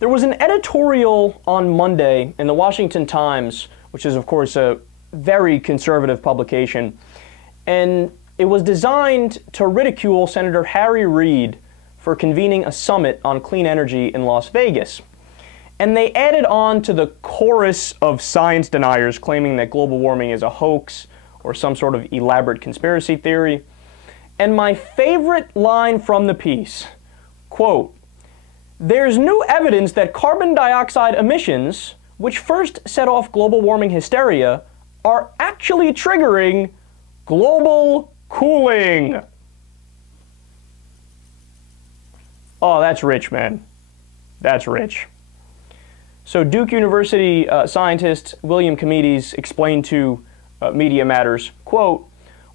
There was an editorial on Monday in the Washington Times, which is, of course, a very conservative publication, and it was designed to ridicule Senator Harry Reid for convening a summit on clean energy in Las Vegas. And they added on to the chorus of science deniers claiming that global warming is a hoax or some sort of elaborate conspiracy theory. And my favorite line from the piece, quote, "There's new evidence that carbon dioxide emissions, which first set off global warming hysteria, are actually triggering global cooling." Oh, that's rich, man. That's rich. So Duke University scientist William Comedes explained to Media Matters, quote,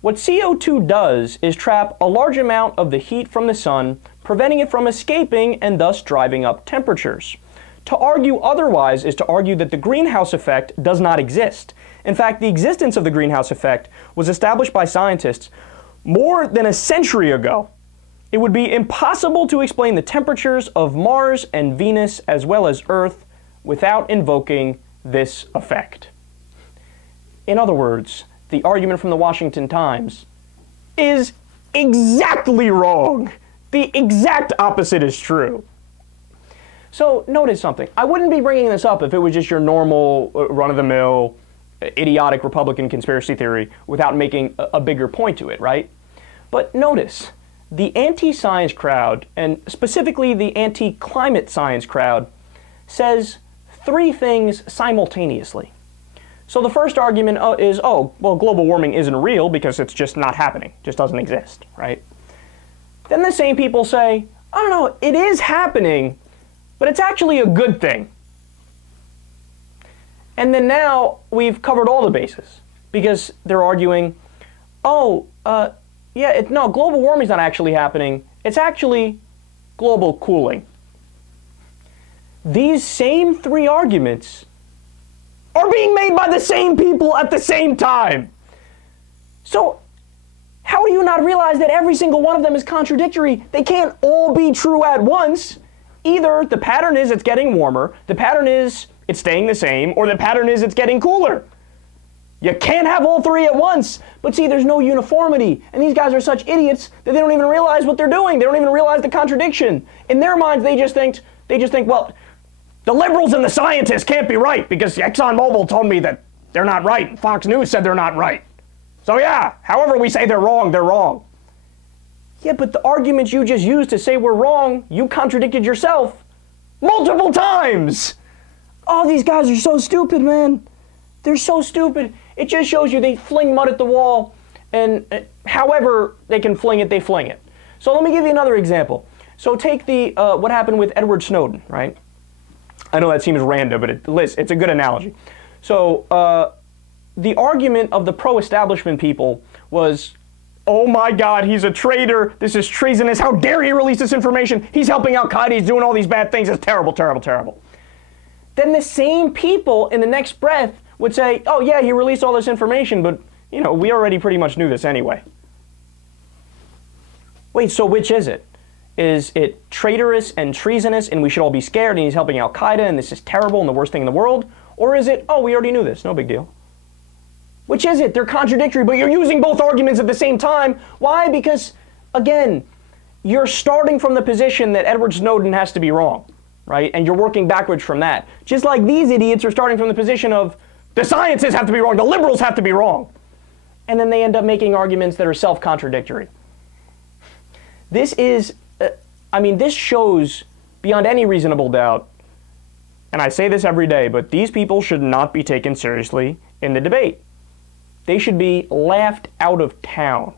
"What CO2 does is trap a large amount of the heat from the sun, preventing it from escaping and thus driving up temperatures. To argue otherwise is to argue that the greenhouse effect does not exist. In fact, the existence of the greenhouse effect was established by scientists more than a century ago. It would be impossible to explain the temperatures of Mars and Venus as well as Earth without invoking this effect." In other words, the argument from the Washington Times is exactly wrong. The exact opposite is true. So notice something. I wouldn't be bringing this up if it was just your normal run-of-the-mill idiotic Republican conspiracy theory without making a bigger point to it, right? But notice, the anti-science crowd, and specifically the anti-climate science crowd, says three things simultaneously. So the first argument is, oh, well, global warming isn't real because it's just not happening, just doesn't exist, right? Then the same people say, I don't know, it is happening, but it's actually a good thing. And then now we've covered all the bases because they're arguing, oh, no, global warming's not actually happening. It's actually global cooling. These same three arguments are being made by the same people at the same time. So how do you not realize that every single one of them is contradictory? They can't all be true at once. Either the pattern is it's getting warmer, the pattern is it's staying the same, or the pattern is it's getting cooler. You can't have all three at once. But see, there's no uniformity. And these guys are such idiots that they don't even realize what they're doing. They don't even realize the contradiction. In their minds, they just think, well, the liberals and the scientists can't be right because ExxonMobil told me that they're not right. And Fox News said they're not right. So yeah, however we say they're wrong, they're wrong. Yeah, but the arguments you just used to say we're wrong, you contradicted yourself multiple times. Oh, these guys are so stupid, man. They're so stupid. It just shows you they fling mud at the wall, and however they can fling it, they fling it. So let me give you another example. So take the what happened with Edward Snowden, right? I know that seems random, but it's a good analogy. So the argument of the pro-establishment people was, oh my God, he's a traitor. This is treasonous. How dare he release this information? He's helping Al-Qaeda. He's doing all these bad things. It's terrible, terrible, terrible. Then the same people in the next breath would say, oh yeah, he released all this information, but you know, we already pretty much knew this anyway. Wait, so which is it? Is it traitorous and treasonous and we should all be scared and he's helping Al-Qaeda and this is terrible and the worst thing in the world? Or is it, oh, we already knew this, no big deal? Which is it? They're contradictory, but you're using both arguments at the same time. Why? Because, again, you're starting from the position that Edward Snowden has to be wrong, right? And you're working backwards from that. Just like these idiots are starting from the position of the scientists have to be wrong, the liberals have to be wrong. And then they end up making arguments that are self-contradictory. This is, this shows beyond any reasonable doubt, and I say this every day, but these people should not be taken seriously in the debate. They should be laughed out of town.